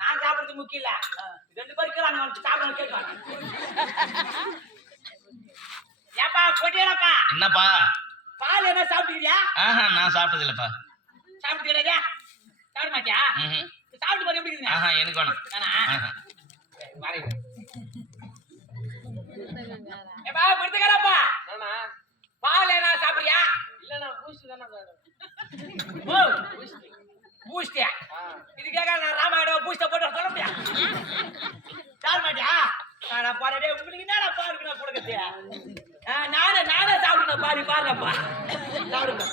நான் சாப்பிடுறது முக்கியம் இல்ல, 2 பேரும் கேட்கலாம் சாப்பிடணும் கேட்கலாம். ஏப்பா கொட்டியாப்பா? என்னப்பா? பால் என்ன சாப்பிட்டுக்கிறியா? நான் சாப்பிட்டது இல்லப்பா. சாப்பிட்டுக்கிறியா? சாப்பிட மாட்டியா? சாப்பிட்டு பாரு எப்படி இருக்குங்க. எனக்கு வேணும். ஏப்பா படுத்துக்கறப்பா. பால் என்ன சாப்பிடுறியா? இல்ல நான் பூஸ்ட் தான சாப்பிடுறேன். ஓ பூஸ்டியா? இதுக்காக நான் ராமாயணம் பூஸ்ட போட்டு சொல்ல முடியா? சாப்பிட மாட்டியா? நானா பாருடே உங்களுக்கு என்னடா பாருக்கு நான் கொடுக்கத்தியா? நானே சாப்பிடணும் பாருப்பா சாப்பிடுங்க.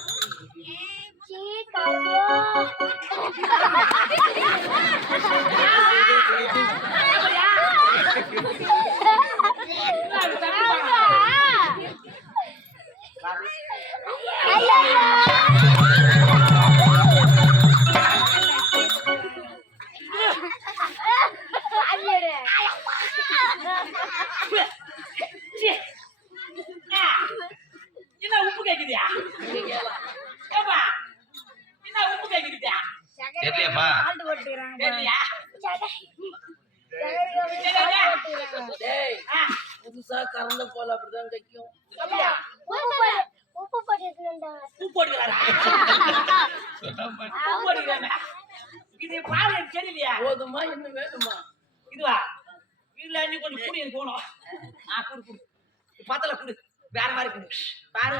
என்ன உப்பு கேக்குதியா? என்ன உப்பு கேக்குதியா? தெரியலையாப்பா? தெரியலையா? புதுசா கறந்த போல அப்படிதான் கைக்கும். உப்பு போட்டுக்கிறாரா? இது பாரு தெரியலையா? போதுமா இன்னும் வேணுமா? இதுவா இதுல நீ கொஞ்சம் குடி எனக்கு போகணும். குடு பத்தல குடு, வேற மாதிரி குடு பாரு.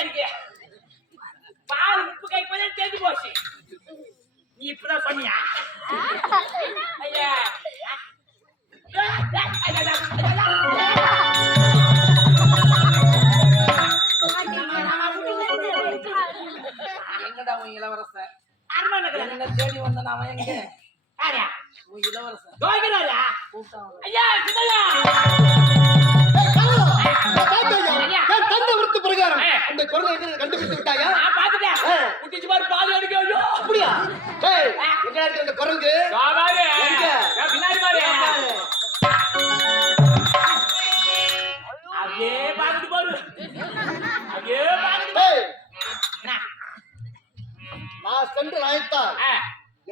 இருக்கு பால் உப்பு கைப்பதே தெரிஞ்சு போச்சு. நீ இப்பதான் சொன்னியா? ஐயா எங்கடா உன் இளவரசன்? அரண்மனை தேடி வந்தான் அவன் எங்க? யாரா? உன் இளவரசன் தோய்கிறாரா? கூப்பிட்டான். ஐயா சின்னையா தந்த விருத்து பிரகாரம் அந்த குரலை கண்டுபிடித்து விட்டாயா? நான் பாத்துட்டேன். குட்டிச்சு பாரு பால் எடுக்க. ஐயோ அப்படியா? ஏய் எங்க இருக்கு அந்த குரங்கு? பாரு எங்க? பின்னாடி பாரு. அப்படியே பாத்துட்டு பாரு. அப்படியே பாத்துட்டு. ஏய் நான் சென்று அழைத்தால்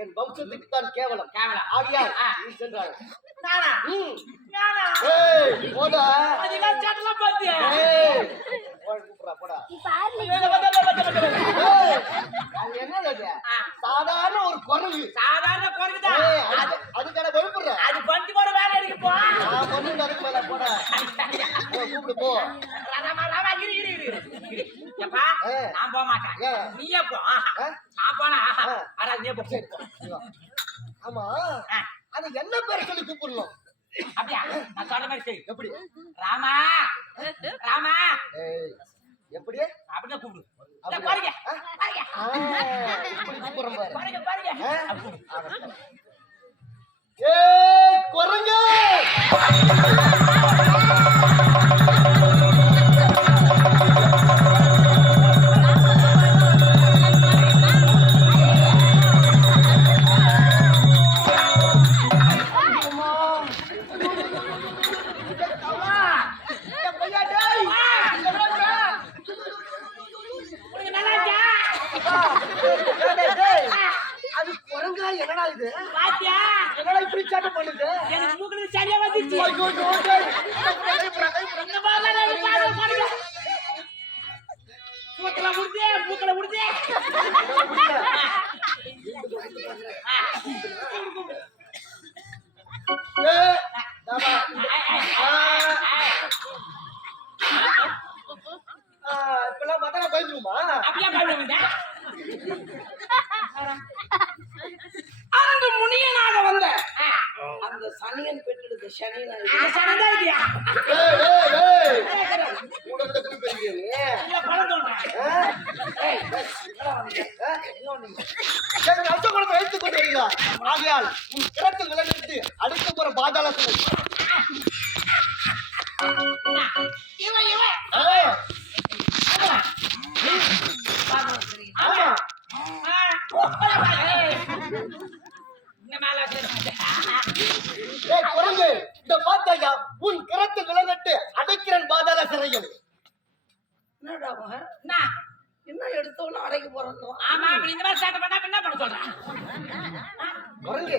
என் வம்சத்துக்கு தான் கேவலம். ஆகியால் நீ சென்றாய். நானா? நானா? ஏய் போடா. அதெல்லாம் சட்டலாம் பாத்தியா? ஏய் போடா போடா. அது என்னது? சாதாரண ஒரு குரங்கு. சாதாரண குரங்குதான். அதுக்கான பயப்படுற? அது பஞ்சு போற வேலை இருக்கு போ. நான் பண்ணு அதுக்கு மேல போடா. கூப்பிடு போ. ராமா இரு. எப்பா நான் போக மாட்டேன். நீயே போ. நான் போனா அட நீ போ. ஆமா அது என்ன பேர் சொல்லி கூப்பிடணும்? அப்படியா? நான் சொல்ற மாதிரி சரி. எப்படி? ராமா ஏய் எப்படி? அப்படியே கூப்பிடு. பாருங்க இப்படி கூப்பிடுறோம் பாரு. பாருங்க. ஏய் குரங்கு. அது குரங்கா? என்னடா இது? பாத்தியா? என்னடா இப்படி சாட்ட பண்ணுது? எனக்கு மூக்குல சரியா வந்துச்சு. ஐயோ இந்த மாதிரி பாருங்க. மூக்குல முடிஞ்சே. ஏய் தாமா. இப்பெல்லாம் பார்த்தா பயந்துருமா? அப்படியே பாருங்க. அந்த முனியனாக வந்த அந்த சனியன் பெற்றெடுத்த சனியன் சனதா இல்லையா? ஏய் கூட கூட குறிப்பிடுறீங்க. இல்ல ஏய், என்னடா வந்தீங்க? எங்க வந்தீங்க? என் அச்சகுணத்தை வைத்துக் கொண்டு வருகிறார். ஆகையால் உன் கிரத்தில் விலகிட்டு அடிக்க போற பாதாள சிறை. ஆ, பாக்கலாம் சரி. ஆமா. இந்த மேல வச்சிருக்க. ஏய் குரங்கு, இந்த பாத்தாயா உன் கிரத்தில் விலகிட்டு அடைக்கிறன் பாதாள சிறையில். என்னடா அவன்? என்ன? என்ன எடுத்தவன அடைக்க போறான் ஆமா, அப்படி இந்த மாதிரி சேட்டை பண்ணா என்ன பண்ண சொல்றான்? குரங்கு